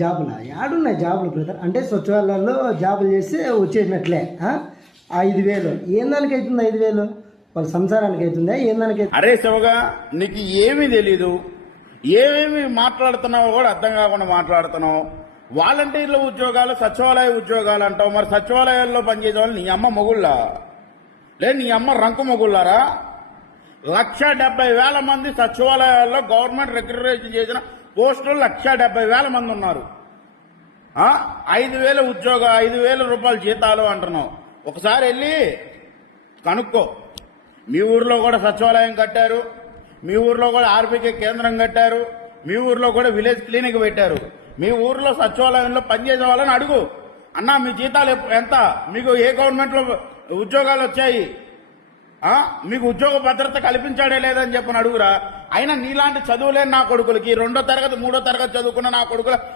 జాబులా యాడున్నాయి జాబులు బ్రదర్? అంటే సచివాలయాల్లో జాబులు చేస్తే వచ్చేసినట్లే 5,000 ఏం దానికి అవుతుంది? 5,000 వాళ్ళ సంసారానికి అవుతుందా? ఏం దానికి? అరే శివగా, నీకు ఏమీ తెలీదు, ఏమేమి మాట్లాడుతున్నావో కూడా అర్థం కాకుండా మాట్లాడుతున్నావు. వాలంటీర్ల ఉద్యోగాలు, సచివాలయ ఉద్యోగాలు అంటావు. మరి సచివాలయాల్లో పనిచేసే వాళ్ళు నీ అమ్మ మొగుళ్ళా? లేదు నీ అమ్మ రంకు మొగుళ్ళారా? 170,000 మంది సచివాలయాల్లో గవర్నమెంట్ రిక్రూటేషన్ చేసిన పోస్టులు 170,000 మంది ఉన్నారు. 5,000 ఉద్యోగం, 5,000 రూపాయల జీతాలు అంటున్నావు. ఒకసారి వెళ్ళి కనుక్కో. మీ ఊర్లో కూడా సచివాలయం కట్టారు, మీ ఊర్లో కూడా ఆర్బీకే కేంద్రం కట్టారు, మీ ఊర్లో కూడా విలేజ్ క్లినిక్ పెట్టారు. మీ ఊర్లో సచివాలయంలో పనిచేసే వాళ్ళని అడుగు, అన్నా మీ జీతాలు ఎంత, మీకు ఏ గవర్నమెంట్లో ఉద్యోగాలు వచ్చాయి, మీకు ఉద్యోగ భద్రత కల్పించాడే లేదని చెప్పని అడుగురా. అయినా నీలాంటి చదువులేని నా కొడుకులకి, 2వ తరగతి 3వ తరగతి చదువుకున్న నా కొడుకుల